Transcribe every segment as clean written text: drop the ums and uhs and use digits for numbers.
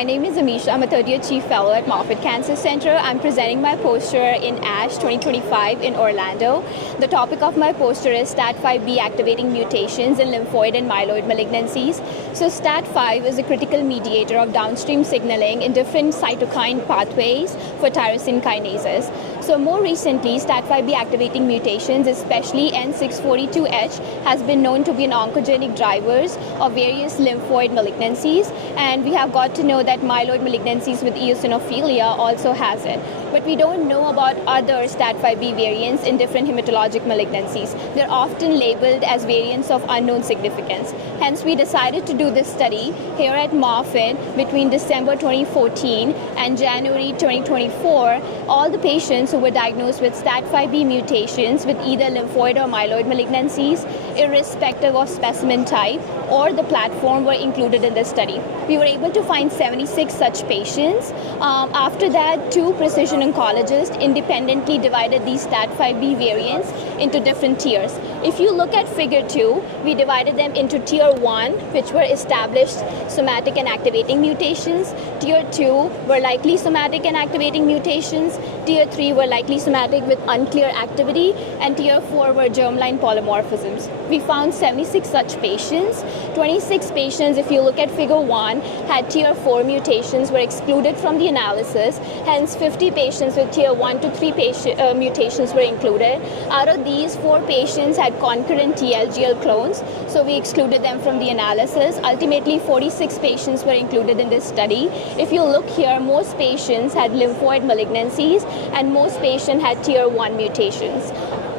My name is Amisha. I'm a third-year Chief Fellow at Moffitt Cancer Center. I'm presenting my poster in ASH 2025 in Orlando. The topic of my poster is STAT5B activating mutations in lymphoid and myeloid malignancies. So STAT5 is a critical mediator of downstream signaling in different cytokine pathways for tyrosine kinases. So more recently, STAT5B activating mutations, especially N642H, has been known to be an oncogenic drivers of various lymphoid malignancies, and we have got to know that myeloid malignancies with eosinophilia also has it. But we don't know about other STAT5B variants in different hematologic malignancies. They're often labeled as variants of unknown significance. Hence, we decided to do this study here at Moffitt between December 2014 and January 2024. All the patients who were diagnosed with STAT5B mutations with either lymphoid or myeloid malignancies, irrespective of specimen type or the platform, were included in this study. We were able to find 76 such patients. After that, two precision oncologists independently divided these STAT5B variants into different tiers. If you look at figure 2, we divided them into tier 1, which were established somatic and activating mutations. Tier 2 were likely somatic and activating mutations. Tier 3 were likely somatic with unclear activity. And tier 4 were germline polymorphisms. We found 76 such patients. 26 patients, if you look at figure 1, had tier 4 mutations, were excluded from the analysis. Hence, 50 patients with tier 1 to 3 mutations were included. Out of these, 4 patients had concurrent TLGL clones, so we excluded them from the analysis. Ultimately, 46 patients were included in this study. If you look here, most patients had lymphoid malignancies and most patients had tier 1 mutations.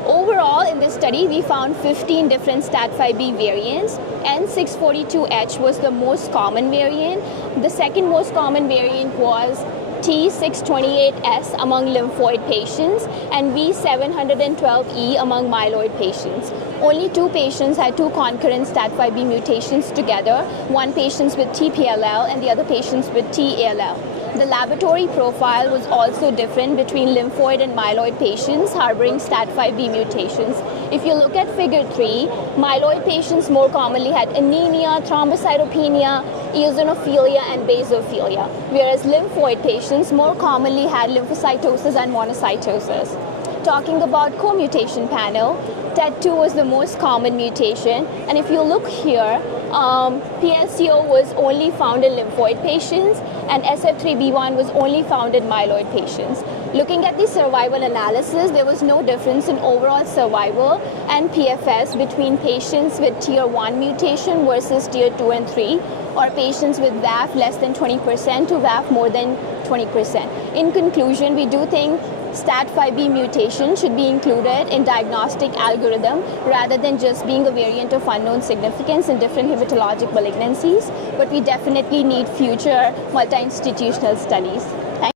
Overall, in this study, we found 15 different STAT5B variants. N642H was the most common variant. The second most common variant was T628S among lymphoid patients and V712E among myeloid patients. Only 2 patients had 2 concurrent STAT5B mutations together, one patient with TPLL and the other patient with TALL. The laboratory profile was also different between lymphoid and myeloid patients harboring STAT5B mutations. If you look at figure 3, myeloid patients more commonly had anemia, thrombocytopenia, eosinophilia, and basophilia, whereas lymphoid patients more commonly had lymphocytosis and monocytosis. Talking about co-mutation panel, TET2 was the most common mutation, and if you look here, PLCO was only found in lymphoid patients and SF3B1 was only found in myeloid patients. Looking at the survival analysis, there was no difference in overall survival and PFS between patients with tier 1 mutation versus tier 2 and 3, or patients with VAF less than 20% to VAF more than 20%. In conclusion, we do think STAT5B mutation should be included in diagnostic algorithm rather than just being a variant of unknown significance in different hematologic malignancies, but we definitely need future multi-institutional studies.